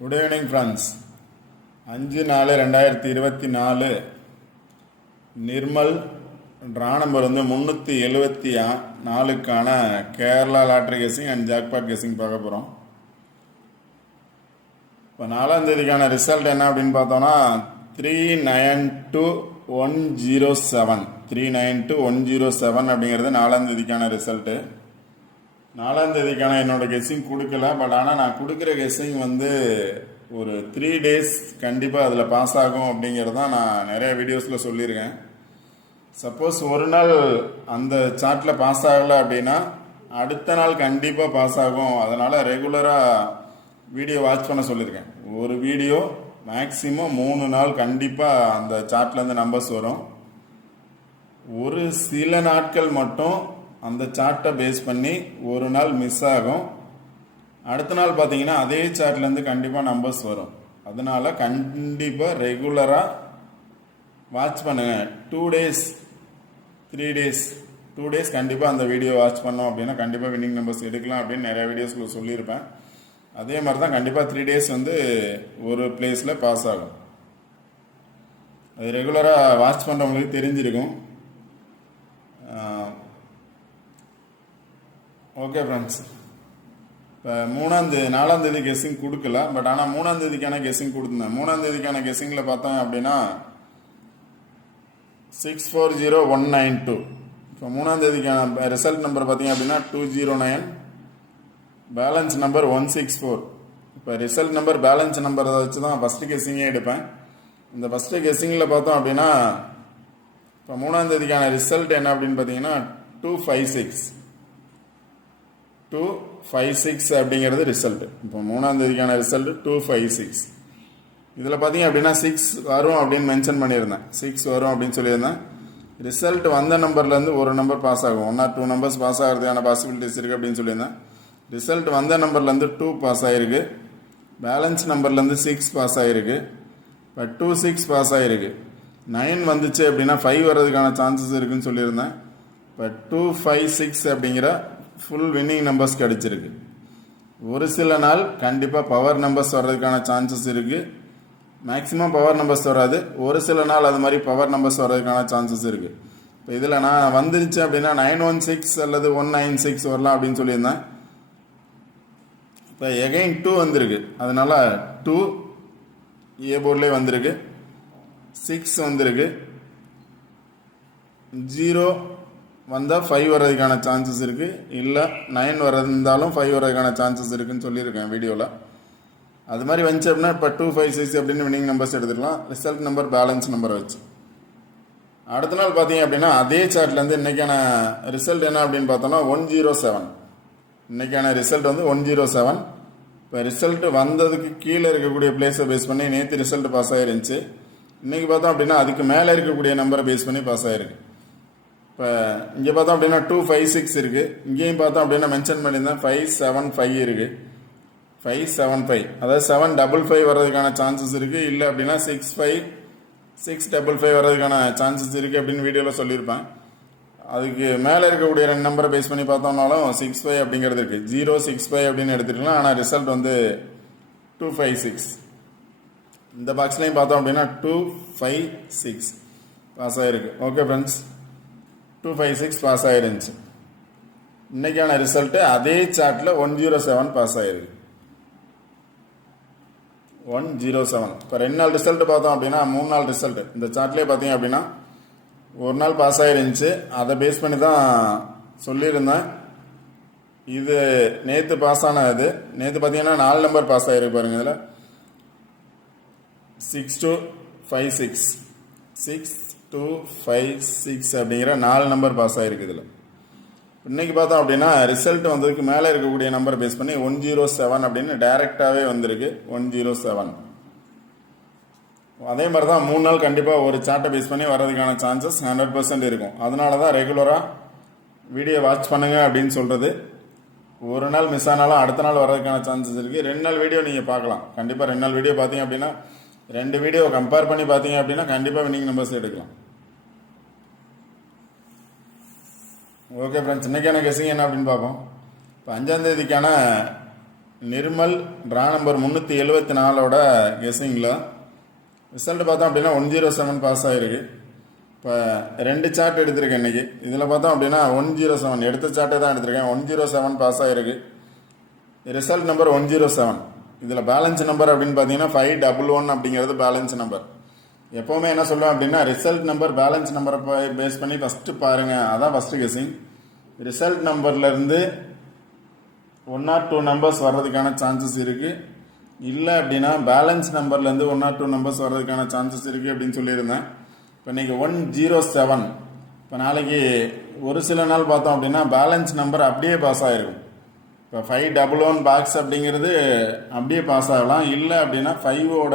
Good evening friends. 5/4/2024 Nirmal draw number 374க்கான Kerala lottery guessing and jackpot guessing பார்க்க போகிறோம். இப்போ 4ஆம் தேதிக்கான ரிசல்ட் என்ன அப்படின்னு பார்த்தோன்னா 392,107 392,107 அப்படிங்கிறது 4ஆம் தேதிக்கான ரிசல்ட்டு. 4ஆம் தேதிக்கான என்னோட கெஸ்ஸிங் கொடுக்கல, பட் ஆனால் நான் கொடுக்குற கெஸ்ஸிங் ஒரு 3 days கண்டிப்பாக அதில் பாஸ் ஆகும் அப்படிங்கிறது தான் நான் நிறைய வீடியோஸில் சொல்லியிருக்கேன். சப்போஸ் ஒரு நாள் அந்த சார்ட்டில் பாஸ் ஆகலை அப்படின்னா அடுத்த நாள் கண்டிப்பாக பாஸ் ஆகும். அதனால் ரெகுலராக வீடியோ வாட்ச் பண்ண சொல்லியிருக்கேன். ஒரு வீடியோ மேக்ஸிமம் 3 நாள் கண்டிப்பாக அந்த சார்ட்லேருந்து நம்பர்ஸ் வரும். ஒரு சில நாட்கள் மட்டும் அந்த சார்ட்டை பேஸ் பண்ணி ஒரு நாள் மிஸ் ஆகும். அடுத்த நாள் பார்த்தீங்கன்னா அதே சார்ட்லேருந்து கண்டிப்பாக நம்பர்ஸ் வரும். அதனால கண்டிப்பாக ரெகுலராக வாட்ச் பண்ணுங்க. 2 days 3 days 2 days கண்டிப்பாக அந்த வீடியோ வாட்ச் பண்ணோம் அப்படின்னா கண்டிப்பாக வின்னிங் நம்பர்ஸ் எடுக்கலாம் அப்படின்னு நிறைய வீடியோஸ்ல சொல்லியிருப்பேன். அதே மாதிரி தான் கண்டிப்பாக 3 days ஒரு பிளேஸில் பாஸ் ஆகும். அது ரெகுலராக வாட்ச் பண்ணுறவங்களுக்கு தெரிஞ்சிருக்கும். ஓகே ஃப்ரெண்ட்ஸ், இப்போ 4ஆம் தேதி கெஸ்ஸிங் கொடுக்கல, பட் ஆனால் 3ஆம் தேதிக்கான கெஸ்ஸிங் கொடுத்துருந்தேன். 3ஆம் தேதிக்கான கெஸ்ஸிங்கில் பார்த்தோம் அப்படின்னா 640,192. இப்போ 3ஆம் தேதிக்கான ரிசல்ட் நம்பர் பார்த்தீங்க அப்படின்னா 209, பேலன்ஸ் நம்பர் 164. இப்போ ரிசல்ட் நம்பர் பேலன்ஸ் நம்பரை வச்சு தான் ஃபஸ்ட்டு கெஸ்ஸிங்கே எடுப்பேன். இந்த ஃபஸ்ட்டு கெஸ்ஸிங்கில் பார்த்தோம் அப்படின்னா இப்போ 3ஆம் தேதிக்கான ரிசல்ட் என்ன அப்படின்னு பார்த்தீங்கன்னா 256 அப்படிங்கிறது ரிசல்ட். இப்போ 3ஆம் தேதிக்கான ரிசல்ட் 256. இதில் பார்த்தீங்க அப்படின்னா 6 வரும் அப்படின்னு மென்ஷன் பண்ணியிருந்தேன். 6 வரும் அப்படின்னு சொல்லியிருந்தேன். ரிசல்ட் வந்த நம்பர்லேருந்து ஒரு நம்பர் பாஸ் ஆகும். 1 or 2 நம்பர்ஸ் பாஸ் ஆகிறதுக்கான பாசிபிலிட்டிஸ் இருக்குது அப்படின்னு சொல்லியிருந்தேன். ரிசல்ட் வந்த நம்பர்லேருந்து 2 பாஸ் ஆகிருக்கு. பேலன்ஸ் நம்பர்லேருந்து 6 பாஸ் ஆகிருக்கு. இப்போ 26 பாஸ் ஆகிருக்கு. 9 வந்துச்சு அப்படின்னா 5 வர்றதுக்கான சான்சஸ் இருக்குன்னு சொல்லியிருந்தேன். இப்போ 256 அப்படிங்கிற ஃபுல் வின்னிங் நம்பர்ஸ் கிடச்சிருக்கு. ஒரு சில நாள் கண்டிப்பாக பவர் நம்பர்ஸ் வர்றதுக்கான சான்சஸ் இருக்குது. மேக்ஸிமம் பவர் நம்பர்ஸ் வராது. ஒரு சில நாள் அது மாதிரி பவர் நம்பர்ஸ் வர்றதுக்கான சான்சஸ் இருக்குது. இப்போ இதில் நான் வந்துருச்சு அப்படின்னா 916 அல்லது 196 வரலாம் அப்படின்னு சொல்லியிருந்தேன். இப்போ எகைன் 2 வந்திருக்கு. அதனால 2 ஏ போர்ட்லேயே வந்திருக்கு. 6 வந்திருக்கு. 0 வந்தால் 5 வர்றதுக்கான சான்சஸ் இருக்குது. இல்லை 9 வரந்தாலும் 5 வர்றதுக்கான சான்சஸ் இருக்குதுன்னு சொல்லியிருக்கேன் வீடியோவில். அது மாதிரி வந்துச்சு அப்படின்னா இப்போ 256 அப்படின்னு வின்னிங் நம்பர்ஸ் எடுத்துக்கலாம். ரிசல்ட் நம்பர் பேலன்ஸ் நம்பரை வச்சு. அடுத்த நாள் பார்த்தீங்க அப்படின்னா அதே சார்ட்லேருந்து இன்றைக்கான ரிசல்ட் என்ன அப்படின்னு பார்த்தோன்னா 107. இன்றைக்கான ரிசல்ட் 107. இப்போ ரிசல்ட் வந்ததுக்கு கீழே இருக்கக்கூடிய பிளேஸை பேஸ் பண்ணி நேற்று ரிசல்ட் பாஸ் ஆகிருந்துச்சு. இன்றைக்கி பார்த்தோம் அப்படின்னா அதுக்கு மேலே இருக்கக்கூடிய நம்பரை பேஸ் பண்ணி பாஸ் ஆகிருக்கு. இப்போ இங்கே பார்த்தோம் அப்படின்னா 256 இருக்குது. இங்கேயும் பார்த்தோம் அப்படின்னா மென்ஷன் பண்ணியிருந்தேன் 575 இருக்குது. 575 அதாவது 755 வர்றதுக்கான சான்சஸ் இருக்குது. இல்லை அப்படின்னா 655 வர்றதுக்கான சான்சஸ் இருக்குது அப்படின்னு வீடியோவில் சொல்லியிருப்பேன். அதுக்கு மேலே இருக்கக்கூடிய 2 நம்பரை பேஸ் பண்ணி பார்த்தோம்னாலும் 65 அப்படிங்கிறது இருக்குது. 065 அப்படின்னு எடுத்துக்கலாம். ஆனால் ரிசல்ட் 256. இந்த பாக்ஸ்லையும் பார்த்தோம் அப்படின்னா 256 பாஸ் ஆகிருக்கு. ஓகே ஃப்ரெண்ட்ஸ், 256 பாஸ் ஆகிருந்துச்சு. இன்றைக்கான ரிசல்ட்டு அதே சார்ட்டில் 107 பாஸ் ஆகிருக்கு. 107. இப்போ 2 நாள் ரிசல்ட் பார்த்தோம் அப்படின்னா 3 நாள் ரிசல்ட் இந்த சார்ட்லேயே பார்த்தீங்க அப்படின்னா ஒரு நாள் பாஸ் ஆகிருந்துச்சு. அதை பேஸ் பண்ணி தான் சொல்லியிருந்தேன். இது நேற்று பாஸ் ஆன இது. நேற்று பார்த்தீங்கன்னா 4 நம்பர் பாஸ் ஆகிருக்கு பாருங்க. இதில் 6256 6256 அப்படிங்கிற 4 நம்பர் பாஸ் ஆகிருக்கு. இதில் இன்றைக்கி பார்த்தோம் அப்படின்னா ரிசல்ட் வந்ததுக்கு மேலே இருக்கக்கூடிய நம்பரை பேஸ் பண்ணி 107 அப்படின்னு டைரெக்டாகவே வந்திருக்கு. 107. அதே மாதிரி தான் 3 நாள் கண்டிப்பாக ஒரு சார்ட்டை பேஸ் பண்ணி வர்றதுக்கான சான்சஸ் 100% இருக்கும். அதனால தான் ரெகுலராக வீடியோ வாட்ச் பண்ணுங்க அப்படின்னு சொல்கிறது. ஒரு நாள் மிஸ் ஆனாலும் அடுத்த நாள் வர்றதுக்கான சான்சஸ் இருக்குது. 2 நாள் வீடியோ நீங்கள் பார்க்கலாம். கண்டிப்பாக 2 நாள் வீடியோ பார்த்தீங்க அப்படின்னா 2 வீடியோ கம்பேர் பண்ணி பார்த்தீங்க அப்படின்னா கண்டிப்பாக வின்னிங் நம்பர்ஸ் எடுக்கலாம். ஓகே ஃப்ரெண்ட்ஸ், இன்றைக்கான கெஸ்ஸிங் என்ன அப்படின்னு பார்ப்போம். இப்போ 5ஆம் தேதிக்கான நிர்மல் ட்ரா நம்பர் 374ஓட கெஸ்ஸிங்கில் ரிசல்ட் பார்த்தோம் அப்படின்னா 107 பாஸ் ஆகிருக்கு. இப்போ 2 சார்ட் எடுத்திருக்கேன் இன்றைக்கி. இதில் பார்த்தோம் அப்படின்னா 107 எடுத்த சார்ட்டே தான் எடுத்திருக்கேன். 107 பாஸ் ஆகிருக்கு. Result number 107. இதில் பேலன்ஸ் நம்பர் அப்படின்னு பார்த்தீங்கன்னா 511 அப்படிங்கிறது பேலன்ஸ் நம்பர். எப்போவுமே என்ன சொல்லுவேன் அப்படின்னா ரிசல்ட் நம்பர் பேலன்ஸ் நம்பரை பேஸ் பண்ணி ஃபஸ்ட்டு பாருங்கள், அதான் ஃபஸ்ட்டு கெஸ்ஸிங். ரிசல்ட் நம்பர்லேருந்து 1 or 2 நம்பர்ஸ் வர்றதுக்கான சான்சஸ் இருக்குது. இல்லை அப்படின்னா பேலன்ஸ் நம்பர்லேருந்து 1 or 2 நம்பர்ஸ் வர்றதுக்கான சான்சஸ் இருக்குது அப்படின்னு சொல்லியிருந்தேன். இப்போ இன்றைக்கி 107. இப்போ நாளைக்கு ஒரு சில நாள் பார்த்தோம் அப்படின்னா பேலன்ஸ் நம்பர் அப்படியே பாஸ் ஆகிருக்கும். இப்போ 511 பாக்ஸ் அப்படிங்கிறது அப்படியே பாஸ் ஆகலாம். இல்லை அப்படின்னா 5ஓட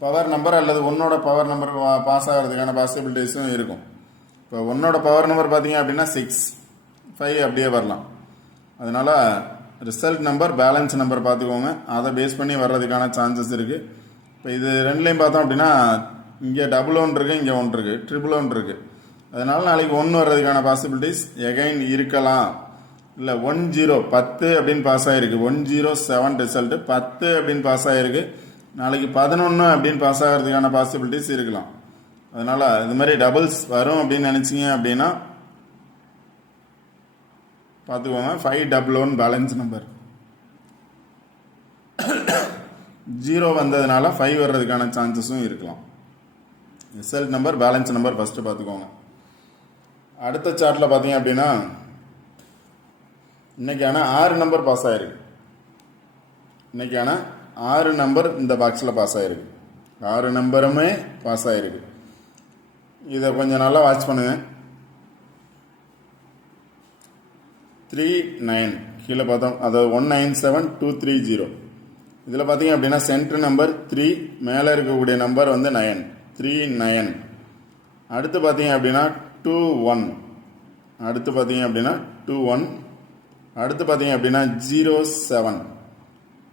பவர் நம்பர் அல்லது 1ஓட பவர் நம்பர் பாஸ் ஆகிறதுக்கான பாசிபிலிட்டிஸும் இருக்கும். இப்போ 1ஓட பவர் நம்பர் பார்த்தீங்க அப்படின்னா 6, 5 அப்படியே வரலாம். அதனால் ரிசல்ட் நம்பர் பேலன்ஸ் நம்பர் பார்த்துக்கோங்க, அதை பேஸ் பண்ணி வர்றதுக்கான சான்சஸ் இருக்குது. இப்போ இது ரெண்டுலேயும் பார்த்தோம் அப்படின்னா இங்கே 11 இருக்குது, இங்கே 1 இருக்குது, 111 இருக்குது. அதனால் நாளைக்கு 1 வர்றதுக்கான பாசிபிலிட்டிஸ் எகைன் இருக்கலாம். இல்லை 10 அப்படின்னு பாஸ் ஆகிருக்கு. 107 ரிசல்ட்டு 10 அப்படின்னு பாஸ் ஆகிருக்கு. நாளைக்கு 11 அப்படின்னு பாஸ் ஆகிறதுக்கான பாசிபிலிட்டிஸ் இருக்கலாம். அதனால் இது மாதிரி டபுள்ஸ் வரும் அப்படின்னு நினச்சிங்க அப்படின்னா பார்த்துக்கோங்க. 511 பேலன்ஸ் நம்பர். 0 வந்ததுனால 5 வர்றதுக்கான சான்சஸும் இருக்கலாம். Result number balance number first பார்த்துக்கோங்க. அடுத்த சார்ட்டில் பார்த்தீங்க அப்படின்னா இன்றைக்கான 6 நம்பர் பாஸ் ஆகிருக்கு. இன்றைக்கான 6 நம்பர் இந்த பாக்ஸில் பாஸ் ஆகிருக்கு. 6 நம்பருமே பாஸ் ஆகிருக்கு. இதை கொஞ்சம் நல்லா வாட்ச் பண்ணுங்கள். 39 கீழே பார்த்தோம், அதாவது 197230. இதில் பார்த்தீங்க அப்படின்னா சென்ட்ரு நம்பர் 3, மேலே இருக்கக்கூடிய நம்பர் வந்து 9, 39. அடுத்து பார்த்தீங்க அப்படின்னா 21. அடுத்து பார்த்தீங்க அப்படின்னா 21. அடுத்து பார்த்தீங்க அப்படின்னா 07.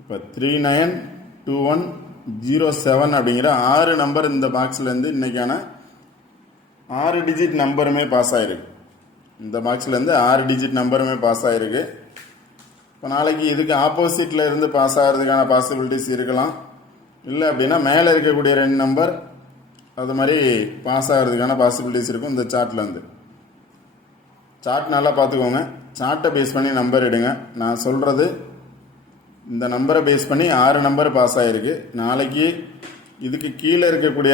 இப்போ 39, 21, 07 அப்படிங்கிற 6 நம்பர் இந்த பாக்ஸ்லேருந்து இன்றைக்கான 6 டிஜிட் நம்பருமே பாஸ் ஆகிருக்கு. இந்த பாக்ஸ்லேருந்து 6 டிஜிட் நம்பருமே பாஸ் ஆகிருக்கு. இப்போ நாளைக்கு இதுக்கு ஆப்போசிட்டில் இருந்து பாஸ் ஆகிறதுக்கான பாசிபிலிட்டிஸ் இருக்கலாம். இல்லை அப்படின்னா மேலே இருக்கக்கூடிய 2 நம்பர் அது மாதிரி பாஸ் ஆகிறதுக்கான பாசிபிலிட்டிஸ் இருக்கும். இந்த சார்ட்லேருந்து சார்ட் நல்லா பார்த்துக்கோங்க. சார்ட்டை பேஸ் பண்ணி நம்பர் எடுங்க. நான் சொல்கிறது இந்த நம்பரை பேஸ் பண்ணி 6 நம்பர் பாஸ் ஆகிருக்கு. நாளைக்கு இதுக்கு கீழே இருக்கக்கூடிய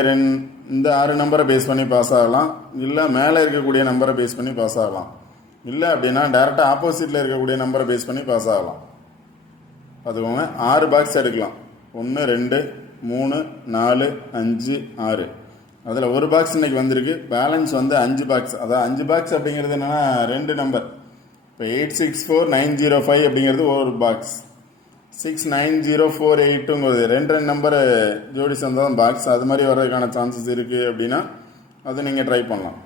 இந்த 6 நம்பரை பேஸ் பண்ணி பாஸ் ஆகலாம். இல்லை மேலே இருக்கக்கூடிய நம்பரை பேஸ் பண்ணி பாஸ் ஆகலாம். இல்லை அப்படின்னா டேரெக்டாக ஆப்போசிட்டில் இருக்கக்கூடிய நம்பரை பேஸ் பண்ணி பாஸ் ஆகலாம். பார்த்துக்கோங்க. 6 பாக்ஸ் எடுக்கலாம். 1, 2, 3, 4, 5, 6. அதில் ஒரு பாக்ஸ் இன்றைக்கி வந்திருக்கு. பேலன்ஸ் வந்து 5 பாக்ஸ். அதாவது 5 பாக்ஸ் அப்படிங்கிறது என்னென்னா 2 நம்பர். இப்போ 864905 அப்படிங்கிறது ஒரு பாக்ஸ். 69048ங்கிறது 2 நம்பர் ஜோடி சேர்ந்தால் பாக்ஸ். அது மாதிரி வர்றதுக்கான சான்சஸ் இருக்குது அப்படின்னா அதை நீங்கள் ட்ரை பண்ணலாம்.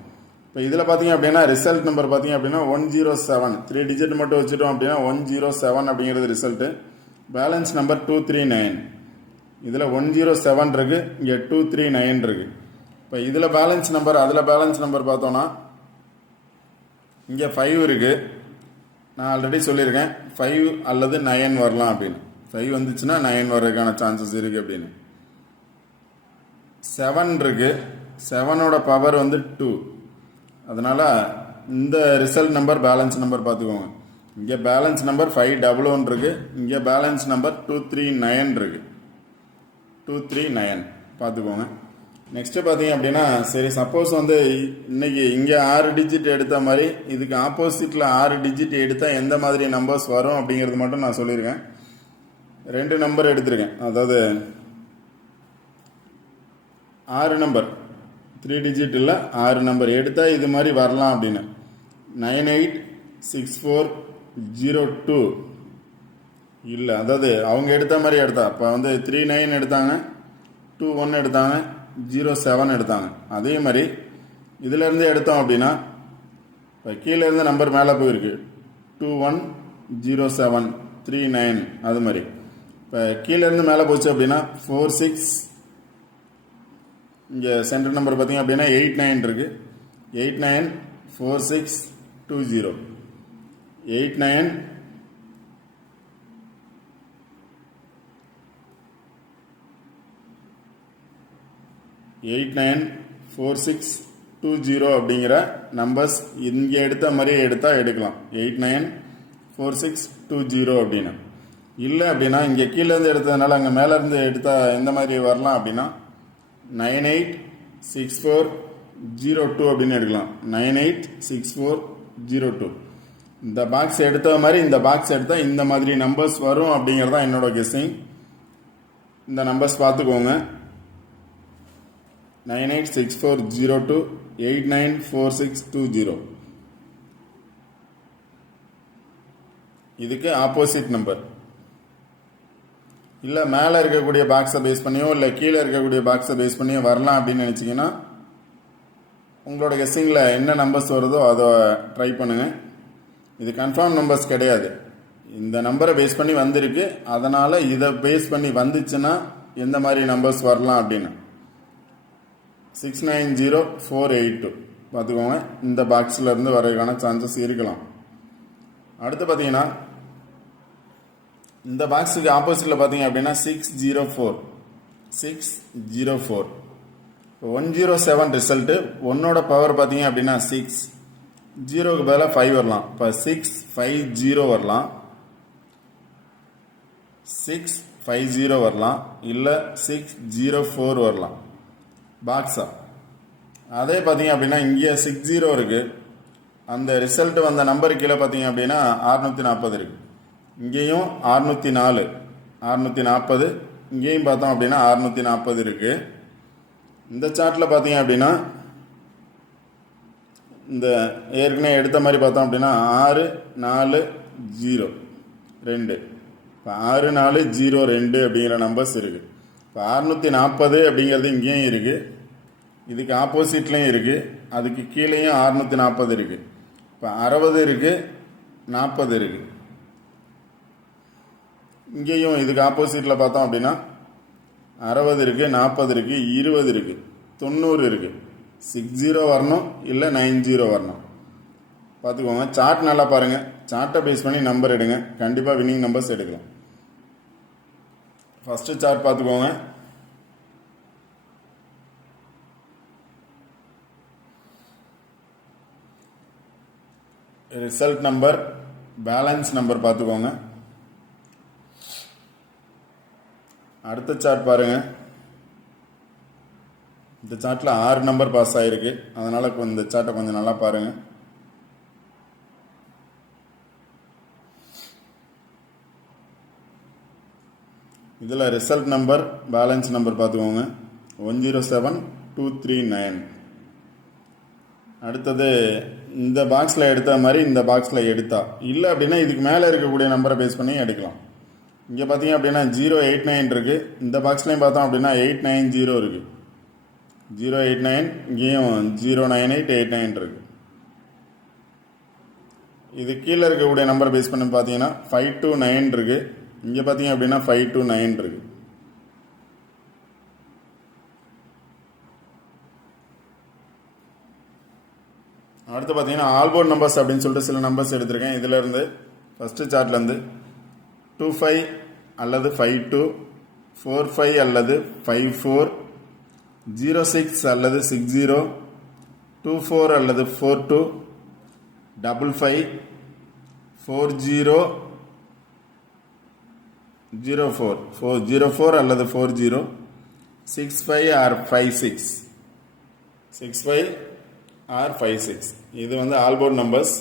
இப்போ இதில் பார்த்தீங்க அப்படின்னா ரிசல்ட் நம்பர் பார்த்தீங்க அப்படின்னா 107. 3 டிஜிட் மட்டும் வச்சுட்டோம் அப்படின்னா 107 அப்படிங்கிறது ரிசல்ட்டு. Balance number 239. இதில் 107 இருக்குது, இங்கே 239 இருக்குது. இப்போ இதில் பேலன்ஸ் நம்பர் அதில் பேலன்ஸ் நம்பர் பார்த்தோன்னா இங்கே 5 இருக்குது. நான் ஆல்ரெடி சொல்லியிருக்கேன் 5 அல்லது 9 வரலாம் அப்படின்னு. 5 வந்துச்சுன்னா 9 வர்றதுக்கான சான்சஸ் இருக்குது அப்படின்னு. 7 இருக்குது. 7ஓட பவர் வந்து 2. அதனால் இந்த ரிசல்ட் நம்பர் பேலன்ஸ் நம்பர் பார்த்துக்கோங்க. இங்கே பேலன்ஸ் நம்பர் 511 இருக்குது. இங்கே பேலன்ஸ் நம்பர் 239 இருக்குது. 239 பார்த்துக்கோங்க. நெக்ஸ்ட்டு பார்த்தீங்க அப்படின்னா சரி சப்போஸ் வந்து இன்னைக்கு இங்கே 6 டிஜிட் எடுத்த மாதிரி இதுக்கு ஆப்போசிட்டில் 6 டிஜிட் எடுத்தால் எந்த மாதிரி நம்பர்ஸ் வரும் அப்படிங்கிறது மட்டும் நான் சொல்லியிருக்கேன். 2 நம்பர் எடுத்திருக்கேன். அதாவது 6 நம்பர் 3 டிஜிட் இல்லை 6 நம்பர் எடுத்தால் இது மாதிரி வரலாம் அப்படின்னு. 986402 இல்லை, அதாவது அவங்க எடுத்த மாதிரி எடுத்தா இப்போ வந்து 39 எடுத்தாங்க, 21 எடுத்தாங்க, 07 எடுத்தாங்க. அதே மாதிரி இதிலேருந்து எடுத்தோம் அப்படின்னா இப்போ கீழே இருந்து நம்பர் மேலே போயிருக்கு 2107 39 அது மாதிரி. இப்போ கீழேருந்து மேலே போச்சு அப்படின்னா 46. இங்கே சென்டர் நம்பர் பார்த்தீங்க அப்படின்னா 89 இருக்குது. 894620. 89 894620 அப்படிங்கிற நம்பர்ஸ் இங்கே எடுத்த மாதிரியே எடுக்கலாம். 894620 அப்படின்னு. இல்லை அப்படின்னா இங்கே கீழேருந்து எடுத்ததுனால அங்கே மேலேருந்து எடுத்தால் எந்த மாதிரி வரலாம் அப்படின்னா 986402 அப்படின்னு எடுக்கலாம். 986402. இந்த பாக்ஸ் எடுத்த மாதிரி இந்த பாக்ஸ் எடுத்தால் இந்த மாதிரி நம்பர்ஸ் வரும் அப்படிங்கிறது தான் என்னோட கெஸ்ஸிங். இந்த நம்பர்ஸ் பார்த்துக்கோங்க. 986402 894620. இதுக்கு ஆப்போசிட் நம்பர். இல்லை மேலே இருக்கக்கூடிய பாக்ஸை பேஸ் பண்ணியோ இல்லை கீழே இருக்கக்கூடிய பாக்ஸை பேஸ் பண்ணியோ வரலாம் அப்படின்னு நினச்சிங்கன்னா உங்களோட கெஸ்ஸிங்கில் என்ன நம்பர்ஸ் வருதோ அதை ட்ரை பண்ணுங்கள். இது கன்ஃபார்ம் நம்பர்ஸ் கிடையாது. இந்த நம்பரை பேஸ் பண்ணி வந்திருக்கு, அதனால் இதை பேஸ் பண்ணி வந்துச்சுன்னா எந்த மாதிரி நம்பர்ஸ் வரலாம் அப்படின்னு 690482 பார்த்துக்கோங்க. இந்த பாக்ஸில் இருந்து வரதுக்கான சான்சஸ் இருக்கலாம். அடுத்து பார்த்தீங்கன்னா இந்த பாக்ஸுக்கு ஆப்போசிட்டில் பார்த்தீங்க அப்படின்னா 604 107 ரிசல்ட்டு. ஒன்னோட பவர் பார்த்தீங்க அப்படின்னா 6, 0க்கு பதிலாக 5 வரலாம். இப்போ 650 வரலாம், 650 வரலாம், இல்லை 604 வரலாம் பாக்ஸா. அதே பார்த்தீங்க அப்படின்னா இங்கே 60 இருக்குது. அந்த ரிசல்ட் வந்த நம்பர் கீழே பார்த்தீங்க அப்படின்னா 640 இருக்குது. இங்கேயும் 640, இங்கேயும் பார்த்தோம் அப்படின்னா 640 இருக்குது. இந்த சார்ட்டில் பார்த்தீங்க அப்படின்னா இந்த ஏற்கனவே எடுத்த மாதிரி பார்த்தோம் அப்படின்னா 6402, இப்போ 6402 அப்படிங்கிற நம்பர்ஸ் இருக்குது. இப்போ 640 அப்படிங்கிறது இங்கேயும் இருக்குது, இதுக்கு ஆப்போசிட்லேயும் இருக்குது, அதுக்கு கீழேயும் 640 இருக்குது. இப்போ 60 இருக்குது, 40 இருக்குது. இங்கேயும் இதுக்கு ஆப்போசிட்டில் பார்த்தோம் அப்படின்னா 60 இருக்குது, 40 இருக்குது, 20 இருக்குது, 90 இருக்குது. 60 வரணும், இல்லை 90 வரணும். பார்த்துக்கோங்க. சார்ட் நல்லா பாருங்கள். சார்ட்டை பேஸ் பண்ணி நம்பர் எடுங்க, கண்டிப்பாக வின்னிங் நம்பர்ஸ் எடுக்கலாம். ஃபஸ்ட்டு சார்ட் பார்த்துக்கோங்க. ரிசல்ட் நம்பர், பேலன்ஸ் நம்பர் பார்த்துக்கோங்க. அடுத்த சார்ட் பாருங்க. இந்த சார்ட்டில் 6 நம்பர் பாஸ் ஆகிருக்கு, அதனால் இந்த சார்ட்டை கொஞ்சம் நல்லா பாருங்க. இதில் ரிசல்ட் நம்பர், பேலன்ஸ் நம்பர் பார்த்துக்கோங்க. 107239. அடுத்தது இந்த பாக்ஸில் எடுத்த மாதிரி இந்த பாக்ஸில் எடுத்தா, இல்லை அப்படின்னா இதுக்கு மேலே இருக்கக்கூடிய நம்பரை பேஸ் பண்ணி எடுக்கலாம். இங்கே பார்த்தீங்க அப்படின்னா 089 இருக்குது. இந்த பாக்ஸ்லேயும் பார்த்தோம் அப்படின்னா 890 இருக்குது. 089, இங்கேயும் 09889 இருக்குது. இது கீழே இருக்கக்கூடிய நம்பரை பேஸ் பண்ணி பார்த்தீங்கன்னா 529 இருக்குது. இங்கே பார்த்தீங்க அப்படின்னா 529 இருக்குது. அடுத்து பார்த்தீங்கன்னா ஆல்போர்ட் நம்பர்ஸ் அப்படின்னு சொல்லிட்டு சில நம்பர்ஸ் எடுத்திருக்கேன். இதிலேருந்து ஃபஸ்ட்டு சார்ட்லேருந்து 25 அல்லது 52, 45 அல்லது 54, 06 அல்லது 60, 24 அல்லது 42, 55, 40, 04, 04 அல்லது 40, 65 ஆர் 56, 65 ஆர் 56. இது வந்து ஆல்போர்ட் நம்பர்ஸ்.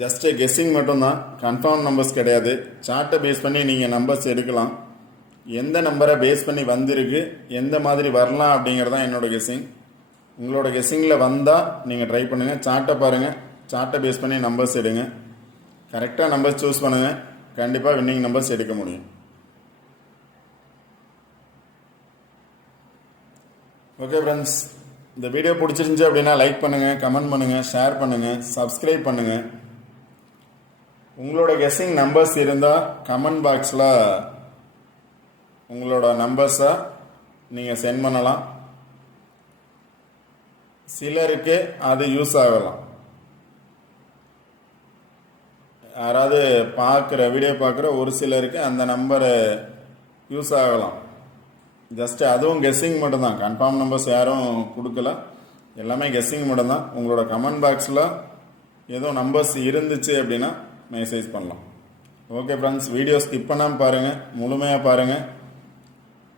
ஜஸ்ட் கெஸ்ஸிங் மட்டும்தான், கன்ஃபார்ம் நம்பர்ஸ் கிடையாது. சார்ட்டை பேஸ் பண்ணி நீங்கள் நம்பர்ஸ் எடுக்கலாம். எந்த நம்பரை பேஸ் பண்ணி வந்திருக்கு, எந்த மாதிரி வரலாம் அப்படிங்கிறதான் என்னோட கெஸ்ஸிங். உங்களோட கெஸ்ஸிங்கில் வந்தால் நீங்கள் ட்ரை பண்ணுங்கள். சார்ட்டை பாருங்கள், சார்ட்டை பேஸ் பண்ணி நம்பர்ஸ் எடுங்க. கரெக்டாக நம்பர்ஸ் சூஸ் பண்ணுங்கள், கண்டிப்பாக வின்னிங் நம்பர்ஸ் எடுக்க முடியும். ஓகே ஃப்ரெண்ட்ஸ், இந்த வீடியோ பிடிச்சிருந்துச்சு அப்படின்னா லைக் பண்ணுங்கள், கமெண்ட் பண்ணுங்கள், ஷேர் பண்ணுங்கள், சப்ஸ்கிரைப் பண்ணுங்கள். உங்களோட கெஸ்ஸிங் நம்பர்ஸ் இருந்தால் கமெண்ட் பாக்ஸில் உங்களோட நம்பர்ஸை நீங்கள் சென்ட் பண்ணலாம். சிலருக்கு அது யூஸ் ஆகலாம். யாராவது வீடியோ பார்க்குற ஒரு சிலருக்கு அந்த நம்பரை யூஸ் ஆகலாம். ஜஸ்ட் அதுவும் கெஸ்ஸிங் மட்டும்தான், கன்ஃபார்ம் நம்பர்ஸ் யாரும் கொடுக்கல, எல்லாமே கெஸ்ஸிங் மட்டும்தான். உங்களோட கமெண்ட் பாக்ஸில் ஏதோ நம்பர்ஸ் இருந்துச்சு அப்படின்னா மெசேஜ் பண்ணலாம். ஓகே ஃப்ரெண்ட்ஸ், வீடியோ ஸ்கிப் பண்ணாமல் பாருங்கள், முழுமையாக பாருங்கள்.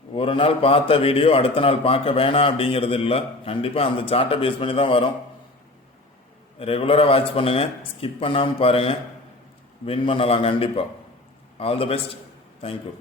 ஒரு நாள் பார்த்த வீடியோ அடுத்த நாள் பார்க்க வேணாம் அப்படிங்கிறது இல்லை, கண்டிப்பாக அந்த சார்ட்டை பேஸ் பண்ணி தான் வரும். ரெகுலராக வாட்ச் பண்ணுங்கள், ஸ்கிப் பண்ணாமல் பாருங்கள், வின் பண்ணலாம் கண்டிப்பாக. All the best, thank you.